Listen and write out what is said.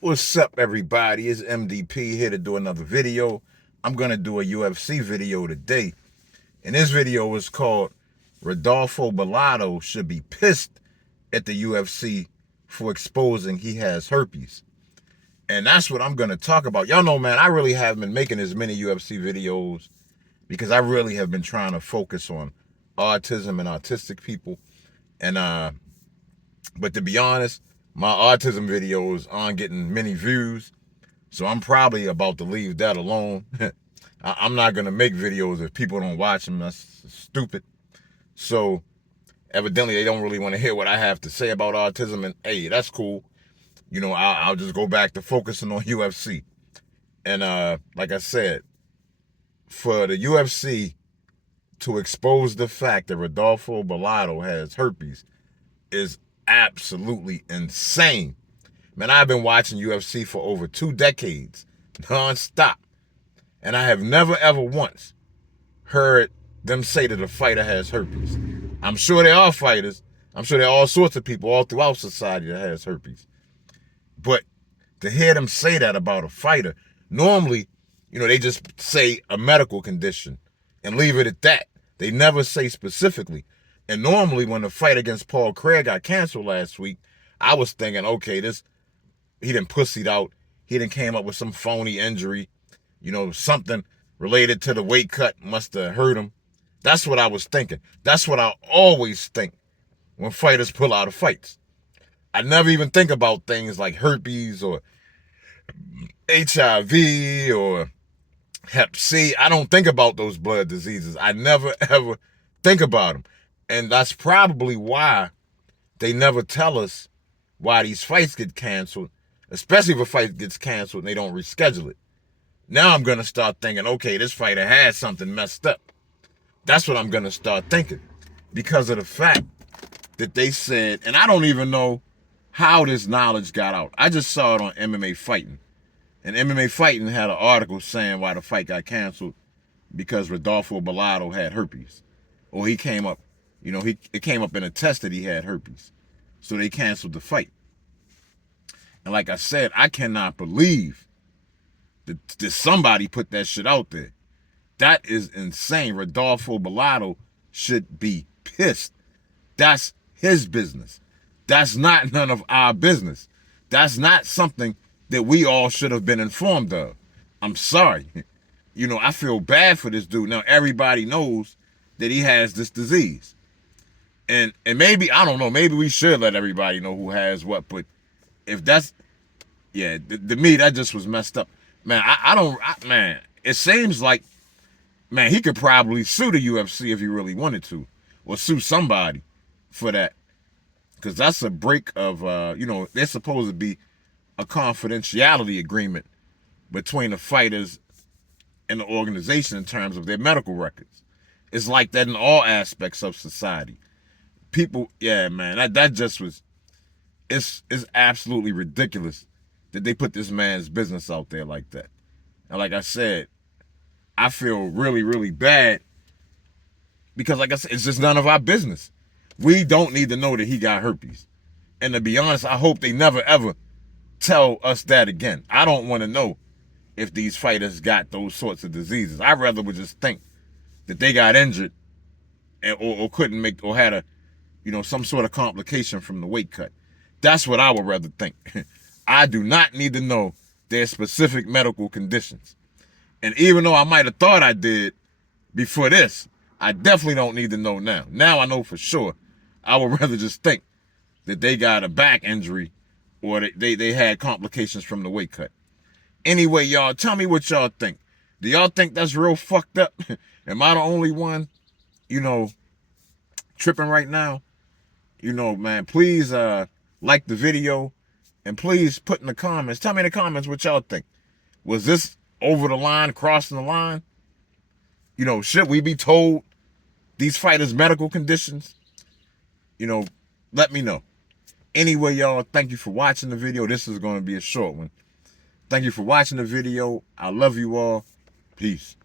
What's up, everybody? It's MDP here to do another video. I'm going to do a UFC video today. And this video is called Rodolfo Bellato should be pissed at the UFC for exposing he has herpes. And that's what I'm going to talk about. Y'all know, man, I really haven't been making as many UFC videos because I really have been trying to focus on autism and autistic people. And but to be honest, my autism videos aren't getting many views, so I'm probably about to leave that alone. I'm not gonna make videos if people don't watch them. That's stupid. So evidently they don't really want to hear what I have to say about autism, and hey, that's cool. You know, I'll just go back to focusing on UFC. And like I said, for the UFC to expose the fact that Rodolfo Bellato has herpes is absolutely insane. Man, I've been watching UFC for over 2 decades, non-stop. And I have never ever once heard them say that a fighter has herpes. I'm sure there are fighters. I'm sure there are all sorts of people all throughout society that has herpes. But to hear them say that about a fighter, normally, you know, they just say a medical condition and leave it at that. They never say specifically. And normally when the fight against Paul Craig got canceled last week, I was thinking, okay, he done pussied out. He done came up with some phony injury. You know, something related to the weight cut must have hurt him. That's what I was thinking. That's what I always think when fighters pull out of fights. I never even think about things like herpes or HIV or Hep C. I don't think about those blood diseases. I never ever think about them. And that's probably why they never tell us why these fights get canceled, especially if a fight gets canceled and they don't reschedule it. Now I'm going to start thinking, okay, this fighter has something messed up. That's what I'm going to start thinking because of the fact that they said, and I don't even know how this knowledge got out. I just saw it on MMA Fighting. And MMA Fighting had an article saying why the fight got canceled because Rodolfo Bellato had herpes. Or he came up, you know, it came up in a test that he had herpes. So they canceled the fight. And like I said, I cannot believe that somebody put that shit out there. That is insane. Rodolfo Bellato should be pissed. That's his business. That's not none of our business. That's not something that we all should have been informed of. I'm sorry. You know, I feel bad for this dude. Now, everybody knows that he has this disease. And maybe, I don't know, maybe we should let everybody know who has what, but if that's, yeah, to me, that just was messed up. Man, man, it seems like, man, he could probably sue the UFC if he really wanted to, or sue somebody for that. Because that's a break of, you know, there's supposed to be a confidentiality agreement between the fighters and the organization in terms of their medical records. It's like that in all aspects of society. People, yeah, man, that just was, it's absolutely ridiculous that they put this man's business out there like that. And like I said, I feel really, really bad because, like I said, it's just none of our business. We don't need to know that he got herpes. And to be honest, I hope they never, ever tell us that again. I don't want to know if these fighters got those sorts of diseases. I rather would just think that they got injured or couldn't make, or had a, you know, some sort of complication from the weight cut. That's what I would rather think. I do not need to know their specific medical conditions. And even though I might have thought I did before this, I definitely don't need to know now. Now I know for sure. I would rather just think that they got a back injury or they had complications from the weight cut. Anyway, y'all, tell me what y'all think. Do y'all think that's real fucked up? Am I the only one, you know, tripping right now? You know, man, please like the video and please put in the comments. Tell me in the comments what y'all think. Was this over the line, crossing the line? You know, should we be told these fighters' medical conditions? You know, let me know. Anyway, y'all, thank you for watching the video. This is going to be a short one. Thank you for watching the video. I love you all. Peace.